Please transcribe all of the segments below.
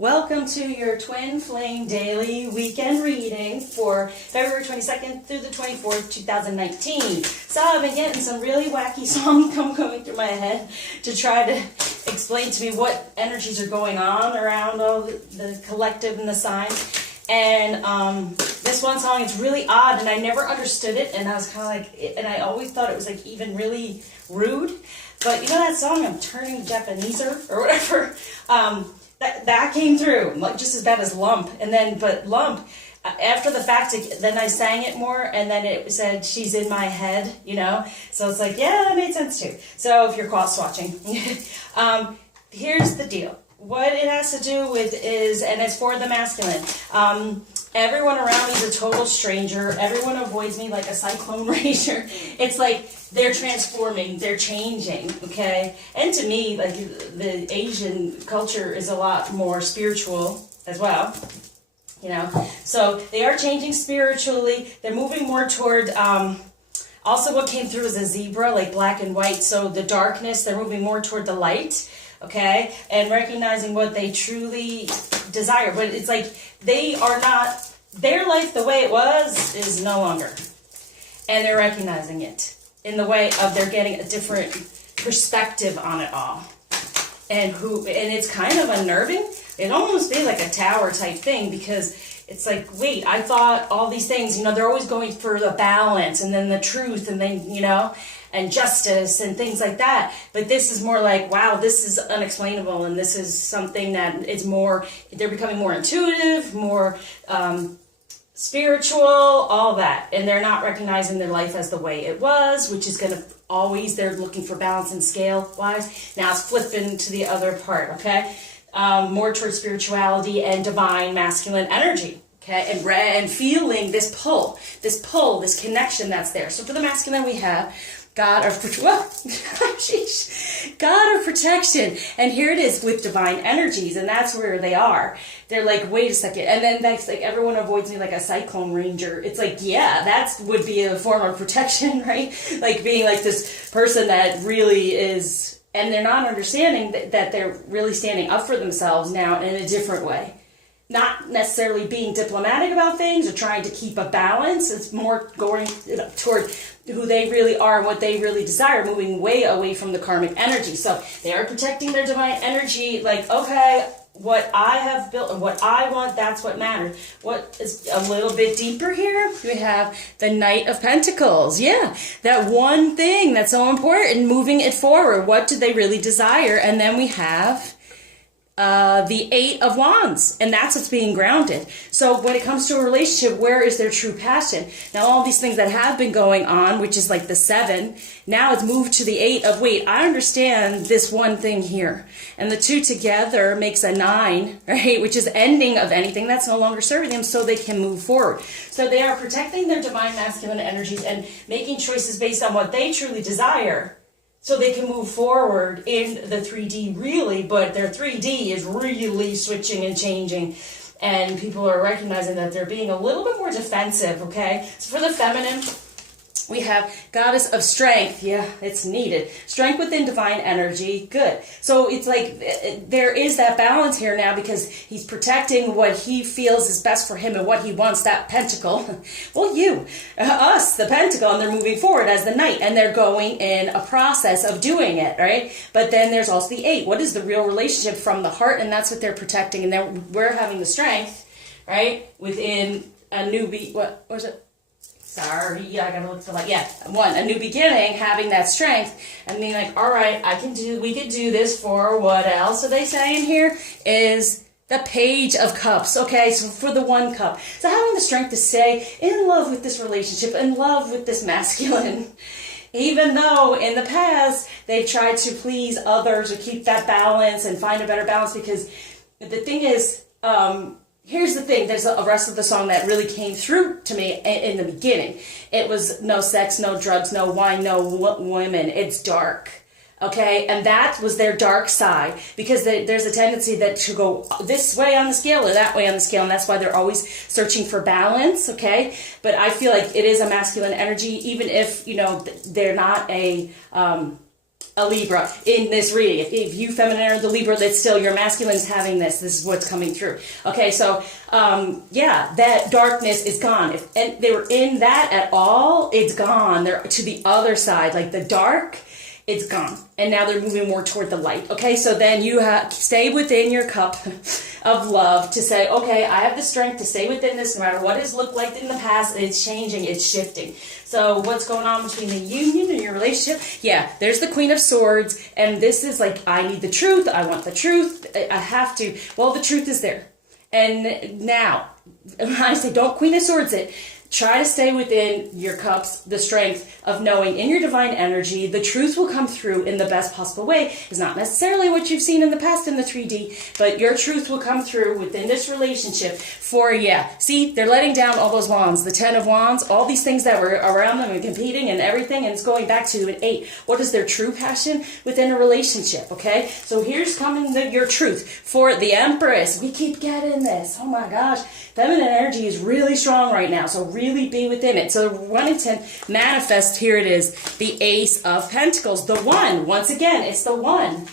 Welcome to your Twin Flame Daily Weekend Reading for February 22nd through the 24th, 2019. So I've been getting some really wacky songs going through my head to try to explain to me what energies are going on around all the collective and the sign. And this one song is really odd, and I never understood it, and I was kind of like, and I always thought it was like even really rude. But you know that song, I'm Turning Japaneser or whatever? That came through, like just as bad as Lump. And then, but Lump, after the fact, then I sang it more, and then it said, she's in my head, you know? So it's like, yeah, that made sense too. So if you're cross-watching. Here's the deal. What it has to do with is, and it's for the masculine, everyone around me is a total stranger. Everyone avoids me like a cyclone ranger. It's like they're transforming, they're changing, okay? And to me, like the Asian culture is a lot more spiritual as well, you know? So they are changing spiritually. They're moving more toward, also what came through is a zebra, like black and white. So the darkness, they're moving more toward the light. Okay, and recognizing what they truly desire. But it's like they are not, their life the way it was is no longer. And they're recognizing it in the way of they're getting a different perspective on it all. And it's kind of unnerving. It almost be like a tower type thing, because it's like, wait, I thought all these things, you know, they're always going for the balance and then the truth and then, you know, and justice and things like that. But this is more like, wow, this is unexplainable, and this is something that is more, they're becoming more intuitive, more spiritual, all that. And they're not recognizing their life as the way it was, which is going to always, they're looking for balance and scale-wise. Now it's flipping to the other part, okay? More towards spirituality and divine masculine energy. Okay, and feeling this pull, this connection that's there. So for the masculine, we have God of protection, and here it is with divine energies, and that's where they are. They're like, wait a second, and then that's like everyone avoids me like a cyclone ranger. It's like, yeah, that would be a form of protection, right? Like being like this person that really is, and they're not understanding that they're really standing up for themselves now in a different way. Not necessarily being diplomatic about things or trying to keep a balance. It's more going toward who they really are and what they really desire, moving way away from the karmic energy. So they are protecting their divine energy, like, okay, what I have built and what I want, that's what matters. What is a little bit deeper here? We have the Knight of Pentacles. Yeah, that one thing that's so important, moving it forward. What do they really desire? And then we have the Eight of Wands, and that's what's being grounded. So when it comes to a relationship, where is their true passion? Now all these things that have been going on, which is like the 7, now it's moved to the 8 of, wait, I understand this one thing here. And the 2 together makes a 9, right? Which is ending of anything that's no longer serving them, so they can move forward. So they are protecting their divine masculine energies and making choices based on what they truly desire, so they can move forward in the 3D really, but their 3D is really switching and changing. And people are recognizing that they're being a little bit more defensive, okay? So for the feminine, we have Goddess of Strength. Yeah, it's needed. Strength within divine energy. Good. So it's like there is that balance here now, because he's protecting what he feels is best for him and what he wants, that pentacle. Well, us, the pentacle, and they're moving forward as the Knight, and they're going in a process of doing it, right? But then there's also the 8. What is the real relationship from the heart? And that's what they're protecting. And then we're having the strength, right, within a newbie. What was it? Sorry, I gotta look for a new beginning, having that strength, and being like, all right, we could do this for what else are they saying here? Is the Page of Cups. Okay, so for the 1 cup. So having the strength to stay in love with this relationship, in love with this masculine, even though in the past they've tried to please others or keep that balance and find a better balance, because the thing is, here's the thing, there's a rest of the song that really came through to me in the beginning. It was no sex, no drugs, no wine, no women. It's dark, okay? And that was their dark side, because there's a tendency that to go this way on the scale or that way on the scale, and that's why they're always searching for balance, okay? But I feel like it is a masculine energy, even if, you know, they're not a a Libra in this reading. If you feminine are the Libra, that's still your masculine is having this. This is what's coming through. Okay, so yeah, that darkness is gone. If and they were in that at all, it's gone. They're to the other side, like the dark. It's gone. And now they're moving more toward the light. Okay, so then you stay within your cup of love to say, okay, I have the strength to stay within this no matter what it's looked like in the past. It's changing, it's shifting. So what's going on between the union and your relationship? Yeah, there's the Queen of Swords. And this is like, I need the truth. I want the truth. I have to. Well, the truth is there. And now, I say, don't Queen of Swords it. Try to stay within your cups, the strength of knowing in your divine energy, the truth will come through in the best possible way. It's not necessarily what you've seen in the past in the 3D, but your truth will come through within this relationship for, yeah. See, they're letting down all those wands, the 10 of wands, all these things that were around them and competing and everything, and it's going back to an 8. What is their true passion within a relationship, okay? So here's coming your truth for the Empress. We keep getting this. Oh my gosh. Feminine energy is really strong right now, so really be within it. So wanting to manifest, here it is, the Ace of Pentacles, the one. Once again, it's the one.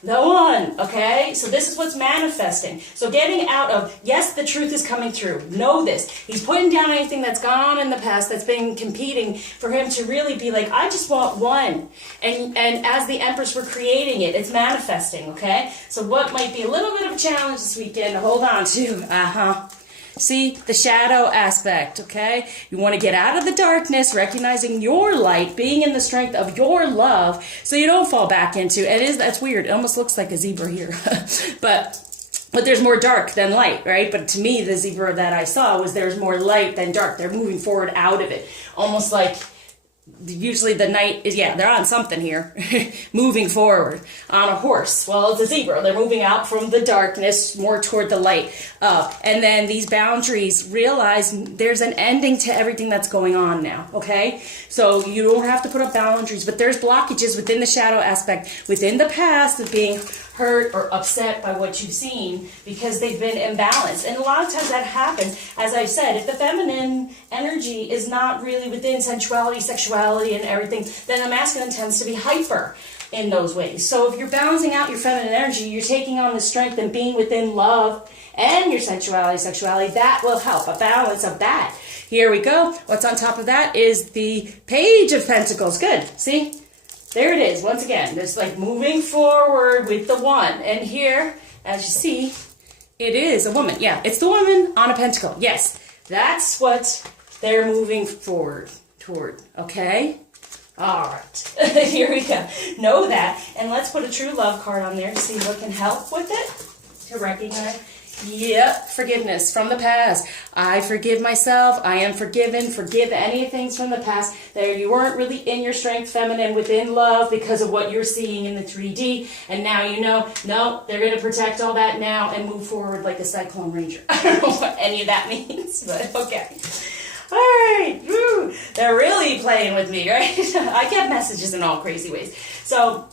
The one, okay? So this is what's manifesting. So getting out of, yes, the truth is coming through. Know this. He's putting down anything that's gone on in the past that's been competing for him to really be like, I just want one. And as the Empress, we're creating it. It's manifesting, okay? So what might be a little bit of a challenge this weekend to hold on to? See, the shadow aspect, okay? You want to get out of the darkness, recognizing your light, being in the strength of your love, so you don't fall back into it. That's weird. It almost looks like a zebra here. but there's more dark than light, right? But to me, the zebra that I saw was there's more light than dark. They're moving forward out of it. Almost like usually the night is, yeah, they're on something here, moving forward on a horse. Well, it's a zebra. They're moving out from the darkness more toward the light. And then these boundaries, realize there's an ending to everything that's going on now, okay? So you don't have to put up boundaries, but there's blockages within the shadow aspect, within the past of being hurt or upset by what you've seen because they've been imbalanced. And a lot of times that happens, as I said, if the feminine energy is not really within sensuality, sexuality, and everything, then the masculine tends to be hyper in those ways. So if you're balancing out your feminine energy, you're taking on the strength and being within love and your sensuality, sexuality, that will help, a balance of that. Here we go. What's on top of that is the Page of Pentacles. Good. See? There it is. Once again, just like moving forward with the one. And here, as you see, it is a woman. Yeah, it's the woman on a pentacle. Yes, that's what they're moving forward toward. Okay? All right. Here we go. Know that. And let's put a true love card on there to see what can help with it. To recognize. Yep, forgiveness from the past. I forgive myself. I am forgiven. Forgive any things from the past. There, you weren't really in your strength, feminine, within love because of what you're seeing in the 3D. And now you know, no, they're going to protect all that now and move forward like a cyclone ranger. I don't know what any of that means, but okay. All right. Woo. They're really playing with me, right? I get messages in all crazy ways. So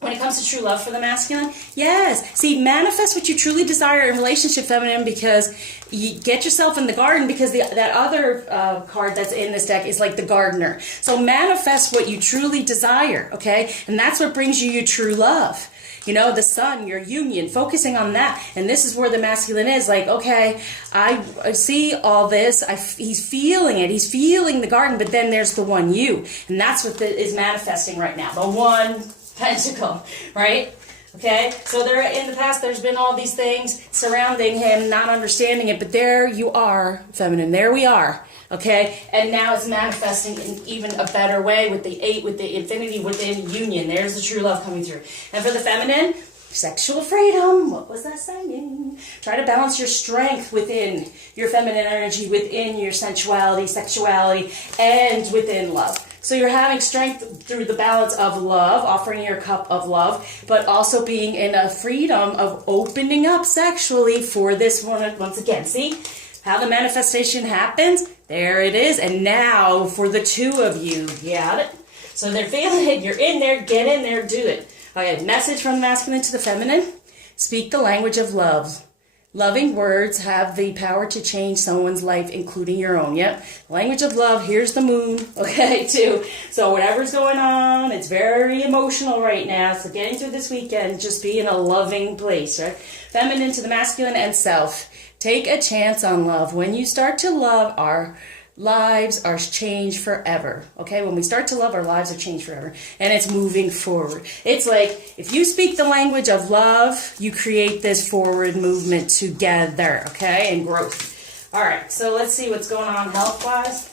when it comes to true love for the masculine, yes. See, manifest what you truly desire in relationship, feminine, because you get yourself in the garden, because that other card that's in this deck is like the gardener. So manifest what you truly desire, okay? And that's what brings you your true love. You know, the sun, your union, focusing on that. And this is where the masculine is like, okay, I see all this. He's feeling it. He's feeling the garden, but then there's the one you. And that's what is manifesting right now. The one pentacle, right? Okay, so there in the past there's been all these things surrounding him, not understanding it, but there you are, feminine, there we are, okay? And now it's manifesting in even a better way with the 8, with the infinity within union. There's the true love coming through. And for the feminine, sexual freedom. What was that saying? Try to balance your strength within your feminine energy, within your sensuality, sexuality, and within love. So you're having strength through the balance of love, offering your cup of love, but also being in a freedom of opening up sexually for this one. Once again, see how the manifestation happens? There it is. And now for the two of you, got it? So they're feeling it. You're in there. Get in there. Do it. Okay, message from the masculine to the feminine. Speak the language of love. Loving words have the power to change someone's life, including your own. Yep. Language of love. Here's the moon. Okay, too. So whatever's going on, it's very emotional right now. So getting through this weekend, just be in a loving place, right? Feminine to the masculine and self. Take a chance on love. When you start to love, our lives are changed forever. Okay, when we start to love, our lives are changed forever, and it's moving forward. It's like if you speak the language of love, you create this forward movement together. Okay, and growth. All right, so let's see what's going on health-wise.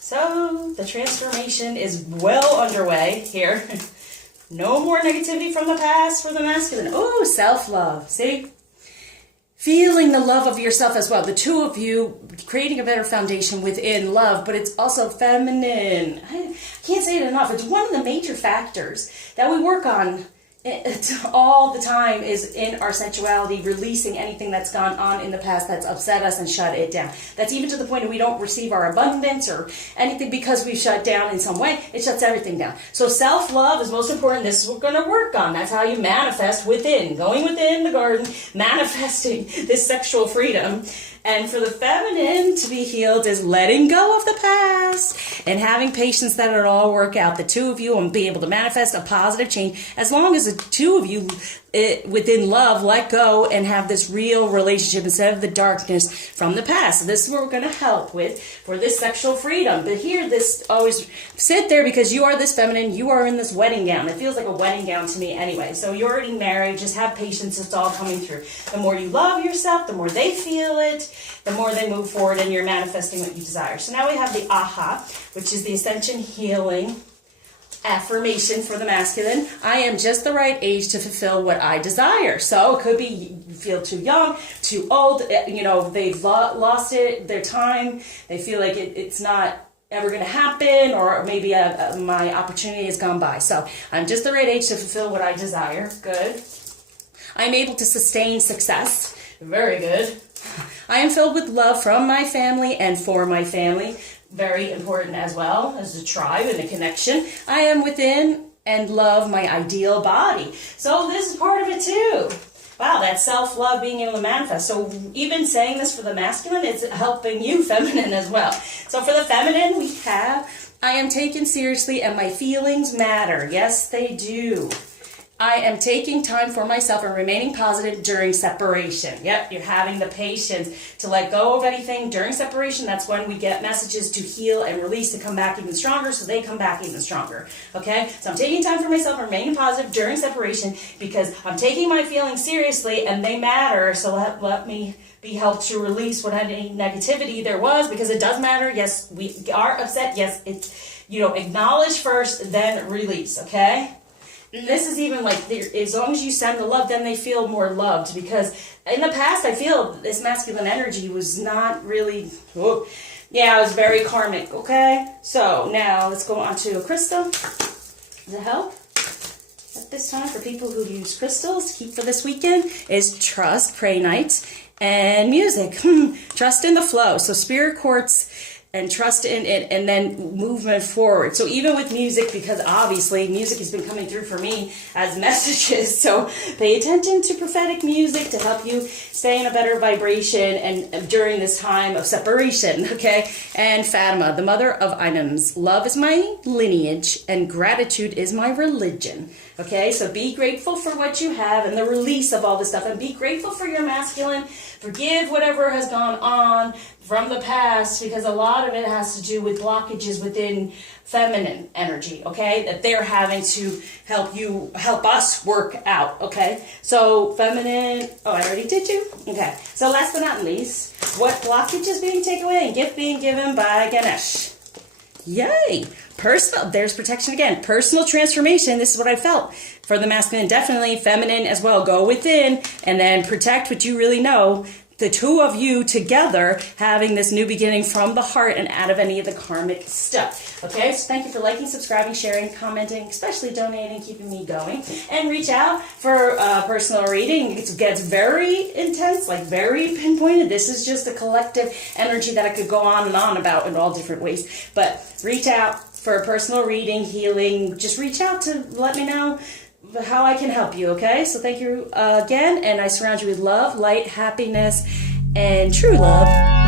So the transformation is well underway here. No more negativity from the past for the masculine. Oh, self-love. See? Feeling the love of yourself as well. The two of you creating a better foundation within love, but it's also feminine. I can't say it enough. It's one of the major factors that we work on all the time is in our sensuality, releasing anything that's gone on in the past that's upset us and shut it down. That's even to the point that we don't receive our abundance or anything because we've shut down in some way. It shuts everything down. So self-love is most important. This is what we're going to work on. That's how you manifest within, going within the garden, manifesting this sexual freedom. And for the feminine to be healed is letting go of the past and having patience that it'll all work out. The two of you will be able to manifest a positive change as long as the two of you within love let go and have this real relationship instead of the darkness from the past. So this is what we're going to help with for this sexual freedom. But here, this always sit there because you are this feminine. You are in this wedding gown. It feels like a wedding gown to me anyway. So you're already married. Just have patience. It's all coming through. The more you love yourself, the more they feel it, the more they move forward and you're manifesting what you desire. So now we have the AHA, which is the Ascension Healing affirmation for the masculine. I am just the right age to fulfill what I desire. So it could be you feel too young, too old, you know, they've lost their time, they feel like it's not ever going to happen, or maybe my opportunity has gone by. So I'm just the right age to fulfill what I desire. Good. I'm able to sustain success. Very good. I am filled with love from my family and for my family. Very important as well as the tribe and the connection. I am within and love my ideal body. So this is part of it too. Wow, that self-love being able to manifest. So even saying this for the masculine, it's helping you feminine as well. So for the feminine, we have, I am taken seriously and my feelings matter. Yes, they do. I am taking time for myself and remaining positive during separation. Yep, you're having the patience to let go of anything during separation. That's when we get messages to heal and release to come back even stronger, so they come back even stronger. Okay? So I'm taking time for myself and remaining positive during separation because I'm taking my feelings seriously and they matter. So let me be helped to release what any negativity there was, because it does matter. Yes, we are upset. Yes, it's, acknowledge first, then release. Okay? This is even like, as long as you send the love, then they feel more loved. Because in the past, I feel this masculine energy was not really, it was very karmic, okay? So now let's go on to a crystal to help. At this time, for people who use crystals, keep for this weekend is trust, pray night, and music. Trust in the flow. So spirit quartz and trust in it, and then movement forward. So even with music, because obviously music has been coming through for me as messages, so pay attention to prophetic music to help you stay in a better vibration and during this time of separation, okay? And Fatima, the mother of items. Love is my lineage and gratitude is my religion. Okay, so be grateful for what you have and the release of all this stuff, and be grateful for your masculine. Forgive whatever has gone on from the past, because a lot of it has to do with blockages within feminine energy, okay, that they're having to help us work out, okay? So feminine, I already did too? Okay, so last but not least, what blockage is being taken away and gift being given by Ganesh? Yay! There's protection again. Personal transformation, this is what I felt. For the masculine, definitely feminine as well. Go within and then protect what you really know. The two of you together having this new beginning from the heart and out of any of the karmic stuff. Okay, so thank you for liking, subscribing, sharing, commenting, especially donating, keeping me going. And reach out for personal reading. It gets very intense, like very pinpointed. This is just a collective energy that I could go on and on about in all different ways. But reach out for a personal reading, healing. Just reach out to let me know how I can help you, okay? So thank you again, and I surround you with love, light, happiness, and true love.